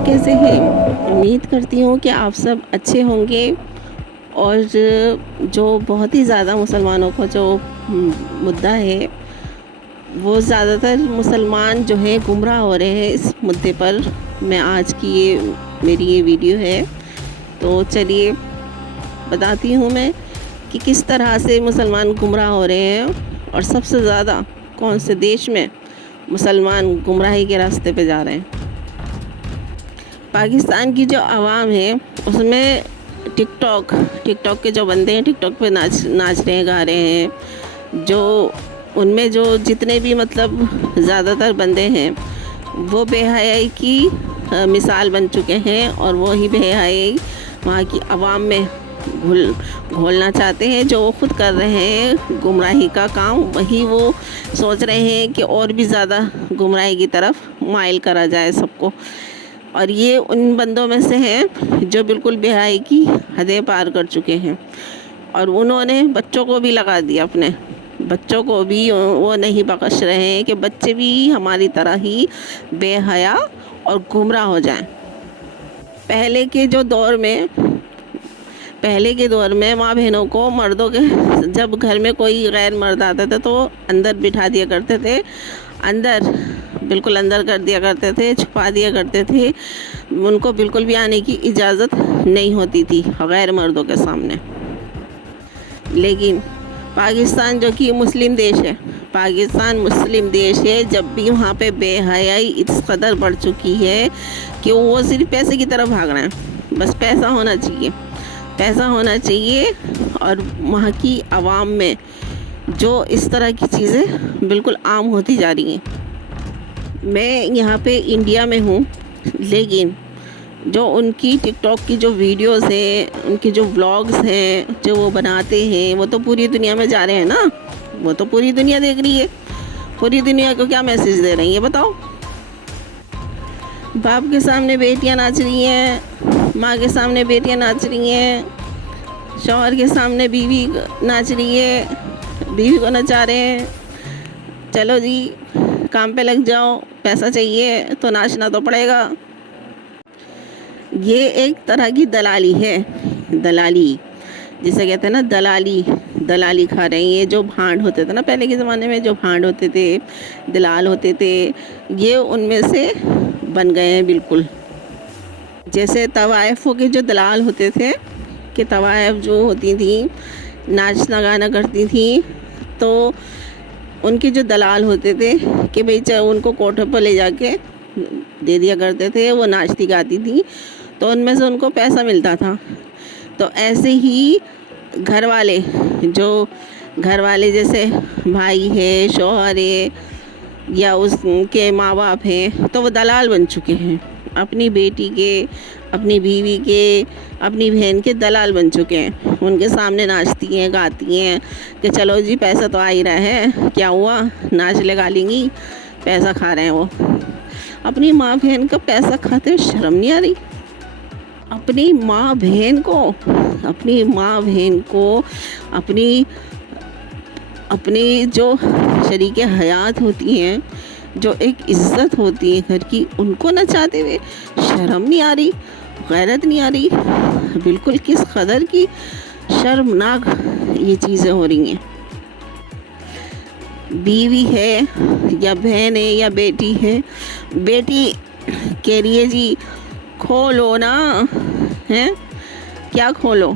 سب کیسے ہیں؟ امید کرتی ہوں کہ آپ سب اچھے ہوں گے. اور جو بہت ہی زیادہ مسلمانوں کا جو مدعا ہے، وہ زیادہ تر مسلمان جو ہیں گمراہ ہو رہے ہیں اس مدعے پر. میں آج کی میری یہ ویڈیو ہے، تو چلیے بتاتی ہوں میں کہ کس طرح سے مسلمان گمراہ ہو رہے ہیں اور سب سے زیادہ کون سے دیش میں مسلمان گمراہی کے راستے پہ جا رہے ہیں. پاکستان کی جو عوام ہے اس میں ٹک ٹاک کے جو بندے ہیں ٹک ٹاک پہ ناچ رہے ہیں، گا رہے ہیں. جو ان میں جو جتنے بھی مطلب زیادہ تر بندے ہیں وہ بے حیائی کی مثال بن چکے ہیں، اور وہی بے حیائی وہاں کی عوام میں گھولنا چاہتے ہیں. جو وہ خود کر رہے ہیں گمراہی کا کام، وہی وہ سوچ رہے ہیں کہ اور بھی زیادہ گمراہی کی طرف مائل کرا جائے سب کو. اور یہ ان بندوں میں سے ہیں جو بالکل بے حیائی کی حدیں پار کر چکے ہیں، اور انہوں نے بچوں کو بھی لگا دیا. اپنے بچوں کو بھی وہ نہیں بخش رہے ہیں کہ بچے بھی ہماری طرح ہی بے حیا اور گمراہ ہو جائیں. پہلے کے دور میں ماں بہنوں کو مردوں کے جب گھر میں کوئی غیر مرد آتا تھا تو اندر بٹھا دیا کرتے تھے، بالکل اندر کر دیا کرتے تھے، چھپا دیا کرتے تھے. ان کو بالکل بھی آنے کی اجازت نہیں ہوتی تھی غیر مردوں کے سامنے. لیکن پاکستان جو کہ مسلم دیش ہے، جب بھی وہاں پہ بے حیائی اس قدر بڑھ چکی ہے کہ وہ صرف پیسے کی طرف بھاگ رہے ہیں. بس پیسہ ہونا چاہیے. اور وہاں کی عوام میں جو اس طرح کی چیزیں بالکل عام ہوتی جا رہی ہیں. میں یہاں پہ انڈیا میں ہوں، لیکن جو ان کی ٹک ٹاک کی جو ویڈیوز ہیں، ان کی جو ولاگز ہیں جو وہ بناتے ہیں، وہ تو پوری دنیا میں جا رہے ہیں نا. وہ تو پوری دنیا دیکھ رہی ہے. پوری دنیا کو کیا میسج دے رہی ہیں بتاؤ؟ باپ کے سامنے بیٹیاں ناچ رہی ہیں، ماں کے سامنے بیٹیاں ناچ رہی ہیں، شوہر کے سامنے بیوی ناچ رہی ہے، بیوی کو نچا رہے ہیں. چلو جی کام پہ لگ جاؤ، پیسہ چاہیے تو ناچنا تو پڑے گا. یہ ایک طرح کی دلالی ہے. دلالی جسے کہتے ہیں نا، دلالی کھا رہے ہیں. یہ جو بھانڈ ہوتے تھے نا پہلے کے زمانے میں، جو بھانڈ ہوتے تھے، دلال ہوتے تھے، یہ ان میں سے بن گئے ہیں بالکل. جیسے طوائفوں کے جو دلال ہوتے تھے، کہ طوائف جو ہوتی تھیں ناچنا گانا کرتی تھیں، تو ان کے جو دلال ہوتے تھے کہ بھئی ان کو کوٹھے پر لے جا کے دے دیا کرتے تھے. وہ ناچتی گاتی تھی تو ان میں سے ان کو پیسہ ملتا تھا. تو ایسے ہی گھر والے جیسے بھائی ہے، شوہر ہے، یا اس کے ماں باپ ہیں، تو وہ دلال بن چکے ہیں. اپنی بیٹی کے، اپنی بیوی کے، اپنی بہن کے دلال بن چکے ہیں. ان کے سامنے ناچتی ہیں، گاتی ہیں کہ چلو جی پیسہ تو آ ہی رہا ہے، کیا ہوا، ناچ لگا لیں گی، پیسہ کھا رہے ہیں. وہ اپنی ماں بہن کا پیسہ کھاتے ہوئے شرم نہیں آ رہی؟ اپنی ماں بہن کو اپنی جو شریک حیات ہوتی ہیں، جو ایک عزت ہوتی ہے گھر کی، ان کو نچاتے ہوئے شرم نہیں آ رہی، غیرت نہیں آ رہی؟ بالکل کس قدر کی شرمناک یہ چیزیں ہو رہی ہیں. بیوی ہے یا بہن ہے یا بیٹی ہے، بیٹی کہہ رہی ہے جی کھولو نا، ہیں کیا کھولو؟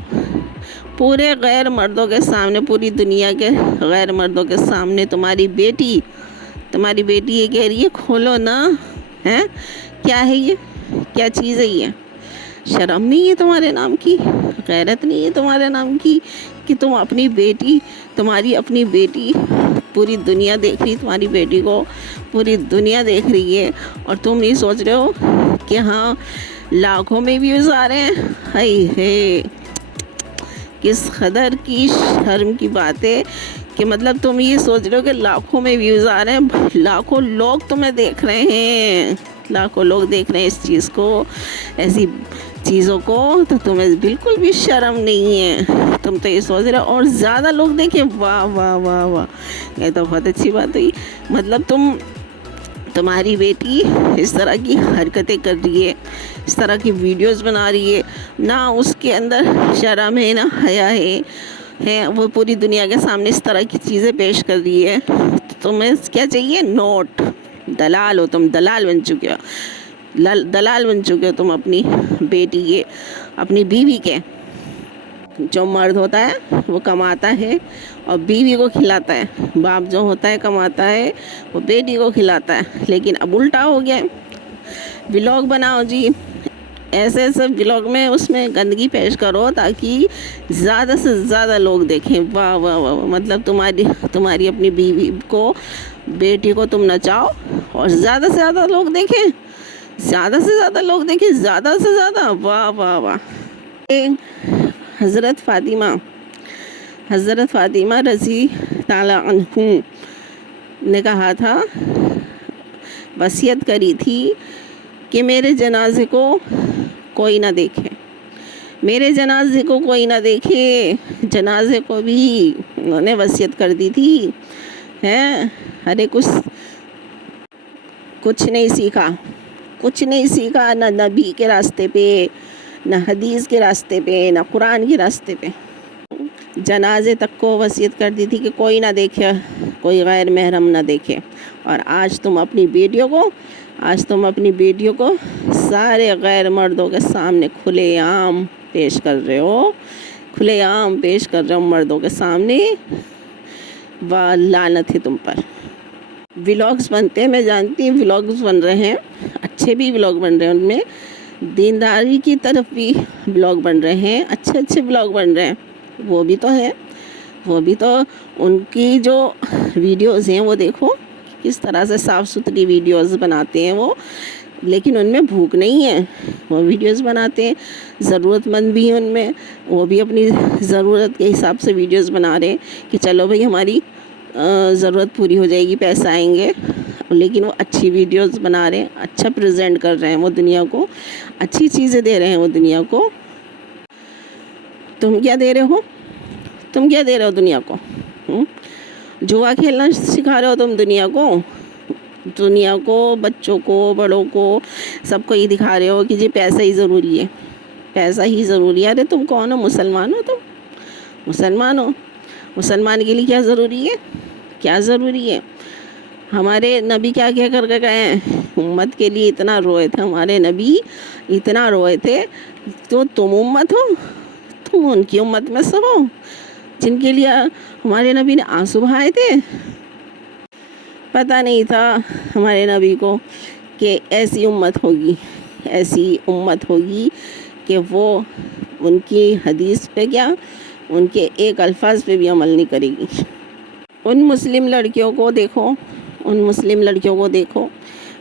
پورے غیر مردوں کے سامنے، پوری دنیا کے غیر مردوں کے سامنے تمہاری بیٹی یہ کہہ رہی ہے کھولو نا. ہیں کیا ہے یہ؟ کیا چیز ہے یہ؟ شرم نہیں ہے تمہارے نام کی؟ غیرت نہیں ہے تمہارے نام کی کہ تم تمہاری اپنی بیٹی پوری دنیا دیکھ رہی، تمہاری بیٹی کو پوری دنیا دیکھ رہی ہے، اور تم یہ سوچ رہے ہو کہ ہاں لاکھوں میں ویوز آ رہے ہیں؟ ہائی ہے، کس قدر کی شرم کی بات ہے کہ مطلب تم یہ سوچ رہے ہو کہ لاکھوں میں ویوز آ رہے ہیں. لاکھوں لوگ تمہیں دیکھ رہے ہیں، اس چیز کو، ایسی چیزوں کو، تو تمہیں بالکل بھی شرم نہیں ہے. تم تو یہ سوچ رہے ہو اور زیادہ لوگ دیکھیں. واہ واہ واہ واہ، یہ تو بہت اچھی بات ہوئی. مطلب تمہاری بیٹی اس طرح کی حرکتیں کر رہی ہے، اس طرح کی ویڈیوز بنا رہی ہے، نہ اس کے اندر شرم ہے نہ حیا ہے، وہ پوری دنیا کے سامنے اس طرح کی چیزیں پیش کر رہی ہے. تمہیں کیا چاہیے؟ نوٹ. دلال ہو تم، دلال بن چکے ہو، دلال بن چکے ہو تم اپنی بیٹی کے، اپنی بیوی کے. جو مرد ہوتا ہے وہ کماتا ہے اور بیوی کو کھلاتا ہے، باپ جو ہوتا ہے کماتا ہے وہ بیٹی کو کھلاتا ہے. لیکن اب الٹا ہو گیا ہے. ولاگ بناؤ جی، ایسے ایسے ولاگ میں اس میں گندگی پیش کرو تاکہ زیادہ سے زیادہ لوگ دیکھیں. واہ واہ واہ، مطلب تمہاری اپنی بیوی کو، بیٹی کو تم نچاؤ اور زیادہ سے زیادہ لوگ دیکھیں، زیادہ سے زیادہ لوگ دیکھیں، زیادہ سے زیادہ. واہ واہ واہ. حضرت فاطمہ رضی تعالیٰ عنہ نے کہا تھا، وصیت کری تھی کہ میرے جنازے کو کوئی نہ دیکھے، میرے جنازے کو کوئی نہ دیکھے. جنازے کو بھی انہوں نے وصیت کر دی تھی. ارے کچھ نہیں سیکھا، کچھ نہیں سیکھا، نہ نبی کے راستے پہ، نہ حدیث کے راستے پہ، نہ قرآن کے راستے پہ. جنازے تک کو وصیت کر دی تھی کہ کوئی نہ دیکھے، کوئی غیر محرم نہ دیکھے. اور آج تم اپنی بیٹیوں کو سارے غیر مردوں کے سامنے کھلے عام پیش کر رہے ہو، کھلے عام پیش کر رہے ہو مردوں کے سامنے. لعنت ہے تم پر. ولاگز بنتے ہیں، میں جانتی ہوں ولاگز بن رہے ہیں، اچھے بھی ولاگ بن رہے ہیں، ان میں دینداری کی طرف بھی ولاگ بن رہے ہیں، اچھے ولاگ بن رہے ہیں. وہ بھی تو ہے، وہ بھی تو ان کی جو ویڈیوز ہیں وہ دیکھو کس طرح سے صاف ستھری ویڈیوز بناتے ہیں وہ. لیکن ان میں بھوک نہیں ہے، وہ ویڈیوز بناتے ہیں. ضرورت مند بھی ہیں ان میں، وہ بھی اپنی ضرورت کے حساب سے ویڈیوز بنا رہے ہیں کہ چلو بھئی ہماری ضرورت پوری ہو جائے گی، پیسہ آئیں گے. لیکن وہ اچھی ویڈیوز بنا رہے ہیں، اچھا پریزنٹ کر رہے ہیں وہ دنیا کو، اچھی چیزیں دے رہے ہیں وہ دنیا کو. تم کیا دے رہے ہو؟ تم کیا دے رہے ہو دنیا کو؟ جوا کھیلنا سکھا رہے ہو تم دنیا کو، بچوں کو، بڑوں کو، سب کو یہ دکھا رہے ہو کہ جی پیسہ ہی ضروری ہے، پیسہ ہی ضروری ہے. ارے تم کون ہو؟ مسلمان ہو تم، مسلمان ہو. مسلمان کے لیے کیا ضروری ہے؟ کیا ضروری ہے؟ ہمارے نبی کیا کر کے گئے ہیں؟ امت کے لیے اتنا روئے تھے ہمارے نبی، اتنا روئے تھے. تو تم امت ہو، تم ان کی امت میں سے ہو جن کے لیے ہمارے نبی نے آنسو بہائے تھے. پتہ نہیں تھا ہمارے نبی کو کہ ایسی امت ہوگی کہ وہ ان کی حدیث پہ کیا، ان کے ایک الفاظ پہ بھی عمل نہیں کرے گی. ان مسلم لڑکیوں کو دیکھو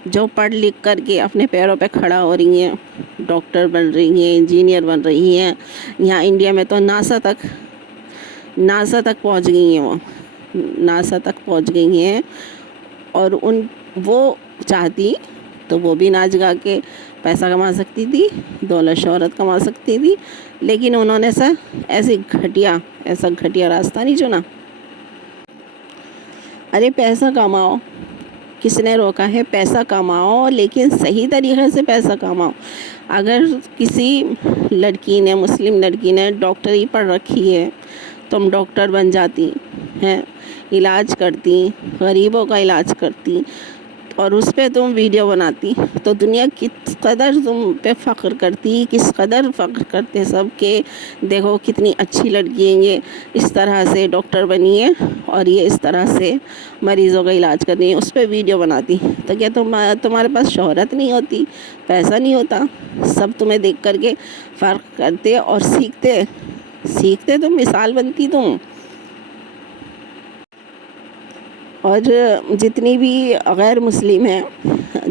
جو پڑھ لکھ کر کے اپنے پیروں پہ کھڑا ہو رہی ہیں، ڈاکٹر بن رہی ہیں، انجینئر بن رہی ہیں. یہاں انڈیا میں تو ناسا تک پہنچ گئی ہیں. اور وہ چاہتی تو وہ بھی ناچ گا کے پیسہ کما سکتی تھی، دولت شہرت کما سکتی تھی. لیکن انہوں نے ایسا گھٹیا راستہ نہیں چنا. ارے پیسہ کماؤ، کس نے روکا ہے؟ پیسہ کماؤ، لیکن صحیح طریقے سے پیسہ کماؤ. اگر کسی مسلم لڑکی نے ڈاکٹری پڑھ رکھی ہے، تم ڈاکٹر بن جاتی ہیں، علاج کرتی، غریبوں کا علاج کرتی، اور اس پہ تم ویڈیو بناتی، تو دنیا کس قدر تم پہ فخر کرتی، کس قدر فخر کرتے سب کہ دیکھو کتنی اچھی لڑکی ہے، یہ اس طرح سے ڈاکٹر بنی ہے اور یہ اس طرح سے مریضوں کا علاج کر رہی ہے. اس پہ ویڈیو بناتی. تو کیا تمہارے پاس شہرت نہیں ہوتی، پیسہ نہیں ہوتا؟ سب تمہیں دیکھ کر کے فرق کرتے اور سیکھتے تم، مثال بنتی تم. اور جتنی بھی غیر مسلم ہیں،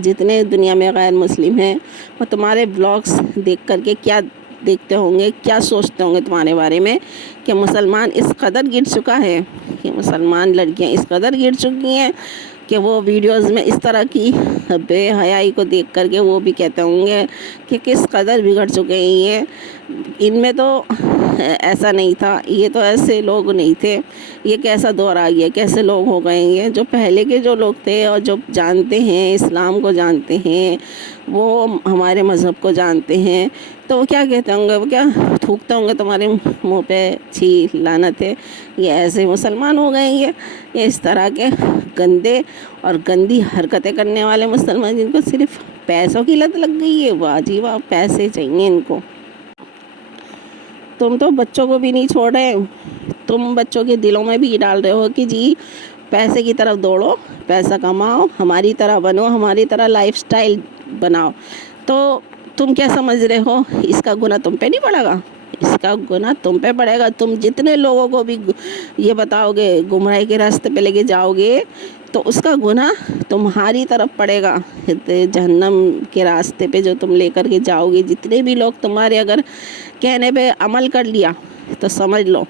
جتنے دنیا میں غیر مسلم ہیں، وہ تمہارے بلاگس دیکھ کر کے کیا دیکھتے ہوں گے، کیا سوچتے ہوں گے تمہارے بارے میں کہ مسلمان اس قدر گر چکا ہے، کہ مسلمان لڑکیاں اس قدر گر چکی ہیں کہ وہ ویڈیوز میں اس طرح کی بے حیائی کو دیکھ کر کے وہ بھی کہتے ہوں گے کہ کس قدر بگڑ چکے ہیں یہ، ان میں تو ایسا نہیں تھا، یہ تو ایسے لوگ نہیں تھے، یہ کیسا دور آ گیا، کیسے لوگ ہو گئے ہیں۔ جو پہلے کے جو لوگ تھے اور جو جانتے ہیں اسلام کو جانتے ہیں، وہ ہمارے مذہب کو جانتے ہیں، تو وہ کیا کہتے ہوں گے، وہ کیا تھوکتے ہوں گے تمہارے منہ پہ، چھی لعنت ہے، یہ ایسے مسلمان ہو گئے ہیں، یہ اس طرح کے گندے اور گندی حرکتیں کرنے والے مسلمان جن کو صرف پیسوں کی لت لگ گئی ہے۔ واہ جی واہ، پیسے چاہیے ان کو۔ تم تو بچوں کو بھی نہیں چھوڑ رہے، تم بچوں کے دلوں میں بھی ڈال رہے ہو کہ جی پیسے کی طرف دوڑو، پیسہ کماؤ، ہماری طرح بنو، ہماری طرح لائف سٹائل بناؤ۔ تو تم کیا سمجھ رہے ہو اس کا گناہ تم پہ نہیں پڑے گا؟ اس کا گناہ تم پہ پڑے گا۔ تم جتنے لوگوں کو بھی یہ بتاؤ گے، گمراہی کے راستے پہ لے کے جاؤ گے، تو اس کا گناہ تمہاری طرف پڑے گا۔ جہنم کے راستے پہ جو تم لے کر کے جاؤ گے، جتنے بھی لوگ تمہارے اگر کہنے پہ عمل کر لیا تو سمجھ لو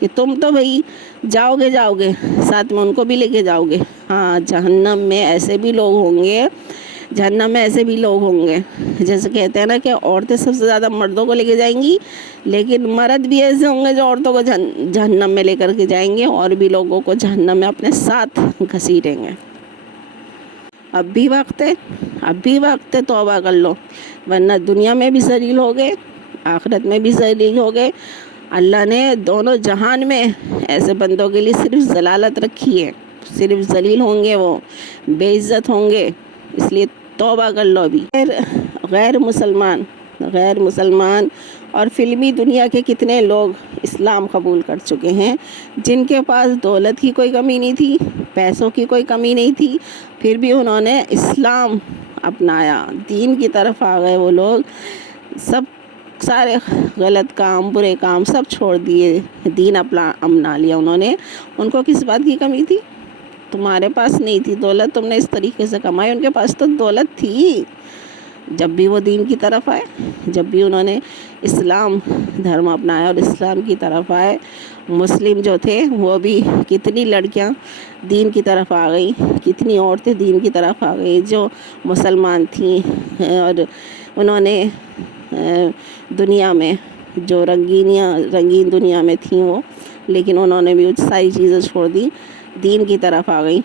کہ تم تو بھئی جاؤ گے، ساتھ میں ان کو بھی لے کے جاؤ گے۔ ہاں، جہنم میں ایسے بھی لوگ ہوں گے، جہنم میں ایسے بھی لوگ ہوں گے، جیسے کہتے ہیں نا کہ عورتیں سب سے زیادہ مردوں کو لے کے جائیں گی، لیکن مرد بھی ایسے ہوں گے جو عورتوں کو جہنم میں لے کر کے جائیں گے، اور بھی لوگوں کو جہنم میں اپنے ساتھ گھسیٹیں گے۔ اب بھی وقت ہے، اب بھی وقت ہے، توبہ کر لو، ورنہ دنیا میں بھی ذلیل ہو گئے، آخرت میں بھی ذلیل ہو گئے۔ اللہ نے دونوں جہان میں ایسے بندوں کے لیے صرف ذلالت رکھی ہے، صرف ذلیل ہوں گے، وہ بے عزت ہوں گے، اس لیے توبہ کر لو ابھی۔ غیر مسلمان اور فلمی دنیا کے کتنے لوگ اسلام قبول کر چکے ہیں، جن کے پاس دولت کی کوئی کمی نہیں تھی، پیسوں کی کوئی کمی نہیں تھی، پھر بھی انہوں نے اسلام اپنایا، دین کی طرف آ گئے۔ وہ لوگ سب سارے غلط کام، برے کام سب چھوڑ دیے، دین اپنا لیا انہوں نے۔ ان کو کس بات کی کمی تھی؟ تمہارے پاس نہیں تھی دولت، تم نے اس طریقے سے کمائی، ان کے پاس تو دولت تھی۔ جب بھی وہ دین کی طرف آئے، جب بھی انہوں نے اسلام دھرم اپنایا اور اسلام کی طرف آئے، مسلم جو تھے وہ بھی کتنی لڑکیاں دین کی طرف آ گئیں، کتنی عورتیں دین کی طرف آ گئی جو مسلمان تھیں، اور انہوں نے دنیا میں جو رنگین دنیا میں تھیں وہ، لیکن انہوں نے بھی وہ ساری چیزیں چھوڑ دی، دین کی طرف آ گئیں۔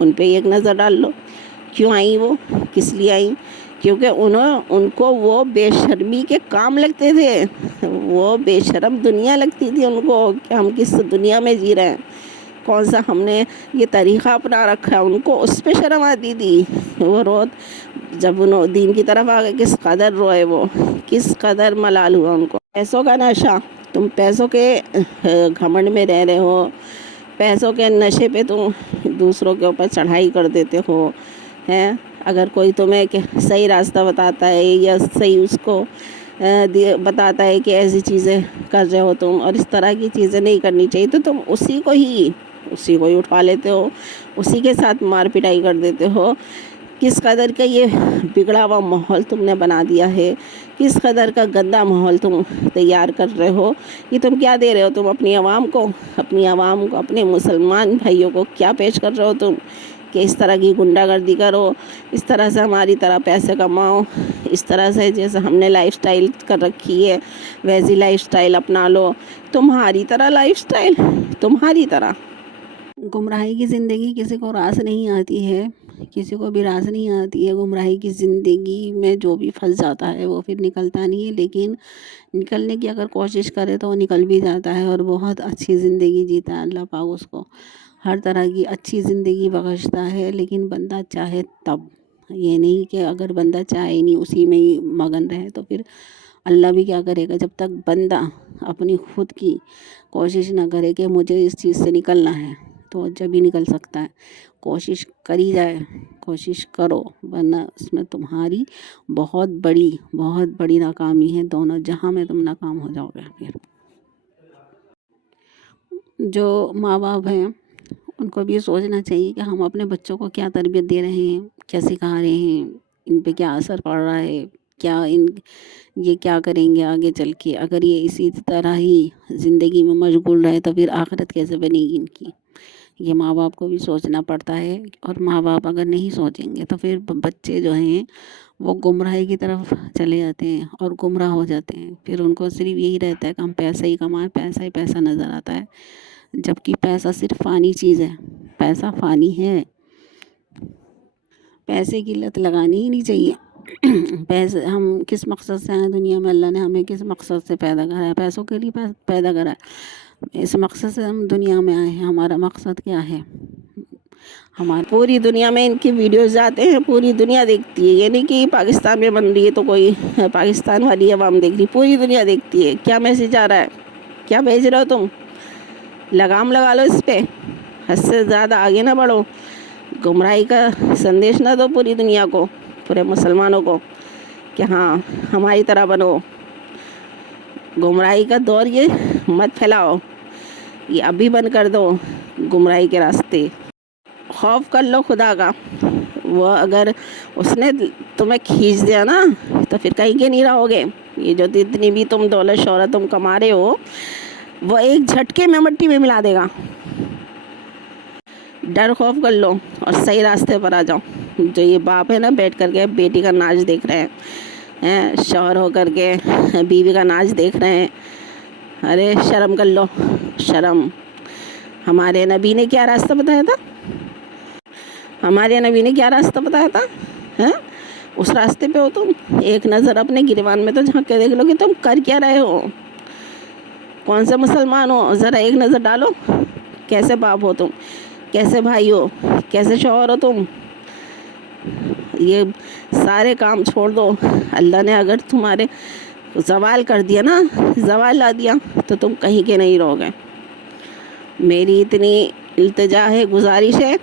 ان پہ ایک نظر ڈال لو، کیوں آئیں وہ، کس لیے آئیں؟ کیونکہ ان کو وہ بے شرمی کے کام لگتے تھے، وہ بے شرم دنیا لگتی تھی ان کو کہ ہم کس دنیا میں جی رہے ہیں، کون سا ہم نے یہ طریقہ اپنا رکھا ہے، ان کو اس پہ شرم آتی تھی۔ وہ جب انہوں دین کی طرف آ گئے، کس قدر روئے، وہ کس قدر ملال ہوا ان کو۔ پیسوں کا نشہ، تم پیسوں کے گھمنڈ میں رہ رہے ہو، پیسوں کے نشے پہ تم دوسروں کے اوپر چڑھائی کر دیتے ہو ہیں۔ اگر کوئی تمہیں صحیح راستہ بتاتا ہے یا صحیح اس کو بتاتا ہے کہ ایسی چیزیں کر رہے ہو تم اور اس طرح کی چیزیں نہیں کرنی چاہیے، تو تم اسی کو ہی اٹھا لیتے ہو، اسی کے ساتھ مار پٹائی کر دیتے ہو۔ کس قدر کا یہ بگڑا ہوا ماحول تم نے بنا دیا ہے، کس قدر کا گندا ماحول تم تیار کر رہے ہو۔ یہ تم کیا دے رہے ہو تم اپنی عوام کو، اپنے مسلمان بھائیوں کو کیا پیش کر رہے ہو تم کہ اس طرح کی غنڈہ گردی کرو، اس طرح سے ہماری طرح پیسے کماؤ، اس طرح سے جیسے ہم نے لائف سٹائل کر رکھی ہے ویسی لائف سٹائل اپنا لو، تمہاری طرح لائف سٹائل، تمہاری طرح۔ گمراہی کی زندگی کسی کو راس نہیں آتی ہے، کسی کو بھی راس نہیں آتی ہے۔ گمراہی کی زندگی میں جو بھی پھنس جاتا ہے وہ پھر نکلتا نہیں ہے، لیکن نکلنے کی اگر کوشش کرے تو وہ نکل بھی جاتا ہے اور بہت اچھی زندگی جیتا ہے۔ اللہ پاک اس کو ہر طرح کی اچھی زندگی بخشتا ہے، لیکن بندہ چاہے تب، یہ نہیں کہ اگر بندہ چاہے نہیں اسی میں ہی مگن رہے تو پھر اللہ بھی کیا کرے گا۔ جب تک بندہ اپنی خود کی کوشش نہ کرے کہ مجھے اس چیز سے نکلنا ہے تو جب ہی نکل سکتا ہے۔ کوشش کری جائے، کوشش کرو، ورنہ اس میں تمہاری بہت بڑی ناکامی ہے، دونوں جہاں میں تم ناکام ہو جاؤ گے۔ پھر جو ماں باپ ہیں ان کو بھی یہ سوچنا چاہیے کہ ہم اپنے بچوں کو کیا تربیت دے رہے ہیں، کیا سکھا رہے ہیں، ان پہ کیا اثر پڑ رہا ہے، یہ کیا کریں گے آگے چل کے۔ اگر یہ اسی طرح ہی زندگی میں مشغول رہے تو پھر آخرت کیسے بنے گی ان کی۔ یہ ماں باپ کو بھی سوچنا پڑتا ہے، اور ماں باپ اگر نہیں سوچیں گے تو پھر بچے جو ہیں وہ گمراہی کی طرف چلے جاتے ہیں اور گمراہ ہو جاتے ہیں. پھر ان کو صرف یہی رہتا ہے کہ ہم پیسہ ہی کمائیں، پیسہ ہی پیسہ نظر آتا ہے، جبکہ پیسہ صرف فانی چیز ہے. پیسہ فانی ہے. پیسے کی لت لگانی ہی نہیں چاہیے. پیسے ہم کس مقصد سے آئے دنیا میں، اللہ نے ہمیں کس مقصد سے پیدا کرا ہے؟ پیسوں کے لیے پیدا کرا ہے. اس مقصد سے ہم دنیا میں آئے ہیں. ہمارا مقصد کیا ہے؟ ہماری پوری دنیا میں ان کی ویڈیوز جاتے ہیں، پوری دنیا دیکھتی ہے. یہ نہیں کہ پاکستان میں بن رہی ہے تو کوئی پاکستان والی عوام دیکھ رہی، پوری دنیا دیکھتی ہے. کیا میسج آ رہا ہے؟ کیا بھیج رہے ہو تم؟ لگام لگا لو اس پہ، حد سے زیادہ آگے نہ بڑھو. گمراہی کا سندیش نہ دو پوری دنیا کو، پورے مسلمانوں کو، کہ ہاں ہماری طرح بنو. گمراہی کا دور یہ مت پھیلاؤ. یہ ابھی بند کر دو گمراہی کے راستے. خوف کر لو خدا کا. وہ اگر اس نے تمہیں کھینچ دیا نا تو پھر کہیں کے نہیں رہو گے. یہ جو جتنی بھی تم دولت شہرت تم کما رہے ہو، وہ ایک جھٹکے میں مٹی میں ملا دے گا. ڈر خوف کر لو اور صحیح راستے پر آ جاؤ. جو یہ باپ ہے نا، بیٹھ کر کے بیٹی کا ناچ دیکھ رہے ہیں، شوہر ہو کر کے بیوی کا ناچ دیکھ رہے ہیں. ارے شرم کر لو، شرم. ہمارے نبی نے کیا راستہ بتایا تھا؟ ہمارے نبی نے کیا راستہ بتایا تھا؟ اس راستے پہ ہو تم. ایک نظر اپنے گریبان میں تو جھانک کے دیکھ لو کہ تم کر کیا رہے ہو. کون سے مسلمان ہو؟ ذرا ایک نظر ڈالو. کیسے باپ ہو تم؟ کیسے بھائی ہو؟ کیسے شوہر ہو تم؟ یہ سارے کام چھوڑ دو. اللہ نے اگر تمہارے زوال کر دیا نا، زوال لا دیا، تو تم کہیں کے نہیں رہو گے. میری اتنی التجا ہے، گزارش ہے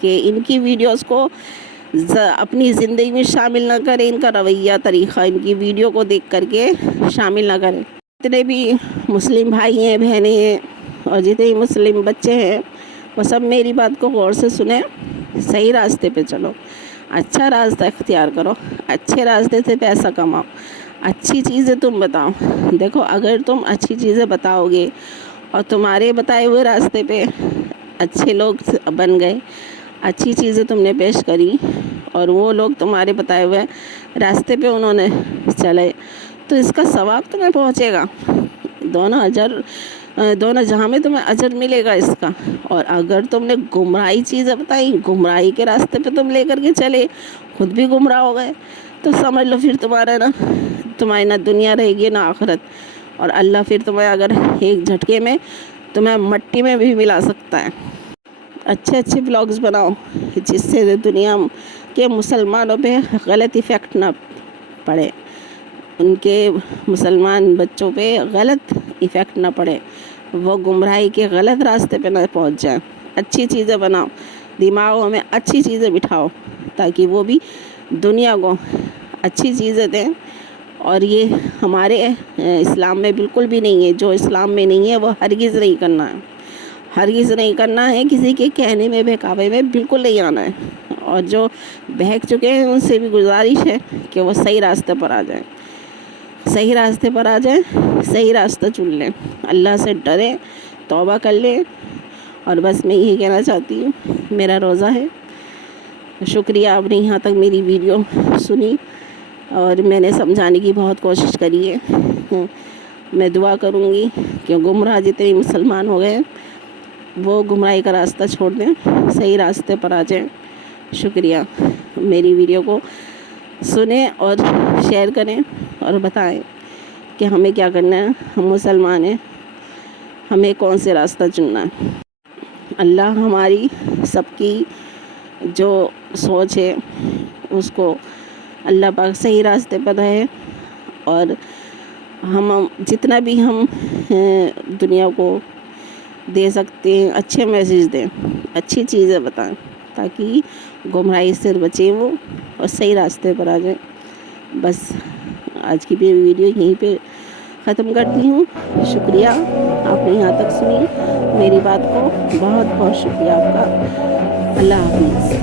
کہ ان کی ویڈیوز کو اپنی زندگی میں شامل نہ کریں. ان کا رویہ طریقہ ان کی ویڈیو کو دیکھ کر کے شامل نہ کریں. جتنے بھی مسلم بھائی ہیں، بہنیں ہیں، اور جتنے مسلم بچے ہیں، وہ سب میری بات کو غور سے سنیں. صحیح راستے پہ چلو. اچھا راستہ اختیار کرو. اچھے راستے سے پیسہ کماؤ. اچھی چیزیں تم بتاؤ. دیکھو، اگر تم اچھی چیزیں بتاؤ گے اور تمہارے بتائے ہوئے راستے پہ اچھے لوگ بن گئے، اچھی چیزیں تم نے پیش کری، اور وہ لوگ تمہارے بتائے ہوئے راستے پہ انہوں نے چلے، تو اس کا ثواب تمہیں پہنچے گا. دونوں جہاں میں تمہیں اجر ملے گا اس کا. اور اگر تم نے گمراہی چیزیں بتائیں، گمراہی کے راستے پہ تم لے کر کے چلے، خود بھی گمراہ ہو گئے، تو سمجھ لو پھر تمہاری نہ دنیا رہے گی نہ آخرت. اور اللہ پھر تمہیں اگر ایک جھٹکے میں تمہیں مٹی میں بھی ملا سکتا ہے. اچھے اچھے بلاگز بناؤ جس سے دنیا کے مسلمانوں پہ غلط ایفیکٹ نہ پڑے، ان کے مسلمان بچوں پہ غلط ایفیکٹ نہ پڑے، وہ گمراہی کے غلط راستے پہ نہ پہنچ جائیں. اچھی چیزیں بناؤ، دماغوں میں اچھی چیزیں بٹھاؤ، تاکہ وہ بھی دنیا کو اچھی چیزیں دیں. اور یہ ہمارے اسلام میں بالکل بھی نہیں ہے. جو اسلام میں نہیں ہے وہ ہرگز نہیں کرنا ہے. ہرگز نہیں کرنا ہے. کسی کے کہنے میں، بہکاوے میں بالکل نہیں آنا ہے. اور جو بہک چکے ہیں ان سے بھی گزارش ہے کہ وہ صحیح راستے پر آ جائیں. صحیح راستے پر آ جائیں، صحیح راستہ چن لیں، اللہ سے ڈریں، توبہ کر لیں. اور بس میں یہی کہنا چاہتی ہوں، میرا روزہ ہے. شکریہ آپ نے یہاں تک میری ویڈیو سنی، اور میں نے سمجھانے کی بہت کوشش کری ہے. میں دعا کروں گی کہ گمراہ جتنے مسلمان ہو گئے وہ گمراہی کا راستہ چھوڑ دیں، صحیح راستے پر آ جائیں. شکریہ. میری ویڈیو کو سنیں اور شیئر کریں اور بتائیں کہ ہمیں کیا کرنا ہے. ہم مسلمان ہیں، ہمیں کون سے راستہ چننا ہے. اللہ ہماری سب کی جو سوچ ہے اس کو اللہ پاک صحیح راستے پر رہے، اور ہم جتنا بھی ہم دنیا کو دے سکتے ہیں اچھے میسیج دیں، اچھی چیزیں بتائیں، تاکہ گمراہی سے بچیں وہ اور صحیح راستے پر آ جائیں. بس آج کی بھی ویڈیو یہیں پہ ختم کرتی ہوں. شکریہ آپ نے یہاں تک سنی میری بات کو. بہت بہت شکریہ آپ کا. اللہ حافظ.